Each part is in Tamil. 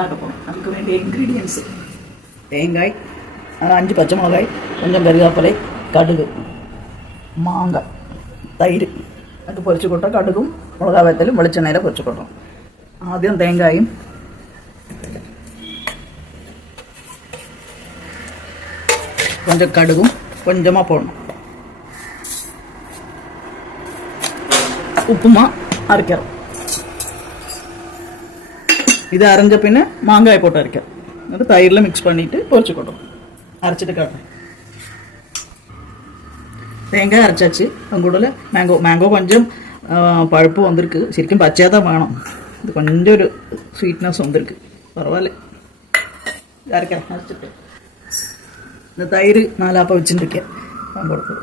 ഉണ്ടാക്കാൻ പോകണം. നമുക്ക് വേണ്ടിയ ഇൻഗ്രീഡിയൻസ്: തേങ്ങായ്, 5 പച്ചമുളകായി, കൊഞ്ചം കറിവേപ്പില, കടുക്, മാങ്ങ, തൈര്. അത് പൊരിച്ചു കൊട്ടാം. കടുകും മുളകാവത്തലും വെളിച്ചെണ്ണയിൽ പൊരിച്ചു കൊട്ടാം. ആദ്യം തേങ്ങായും கொஞ்சம் கடுகும் கொஞ்சமாக போடணும். உப்புமா அரைக்கிறோம். இது அரைஞ்ச பின்ன மாங்காய் போட்டு அரைக்கிறோம். அது தயிரில் மிக்ஸ் பண்ணிவிட்டு பொரிச்சுக்கட்டும். அரைச்சிட்டு காட்டுறேன். தேங்காய் அரைச்சாச்சு. அது கூட மேங்கோ கொஞ்சம் பழுப்பு வந்திருக்கு. ശരിക്കും പച്ചயாக தான் വേണം. ഇത് கொஞ்சம் ഒരു സ്വീറ്റ്നെസ് വന്നിருக்கு. பரவாயில்ல. அரைக்கிறேன். அரைச்சிட்டு இந்த தயிர் 4 ஆப்பா வச்சுருக்கேன். கொடுத்து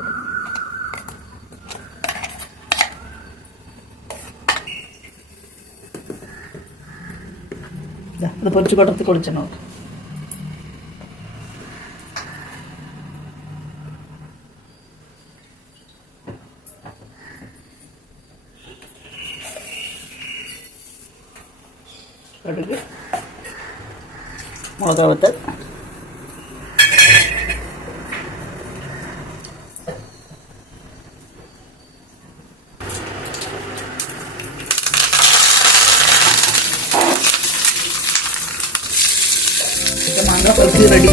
അത് പൊരിച്ചു കൊടത്ത് കുളിച്ചണോ. കടുക്, മുളകാവത്തൽ, മാങ്ങ പൊരിച്ച് റെഡി.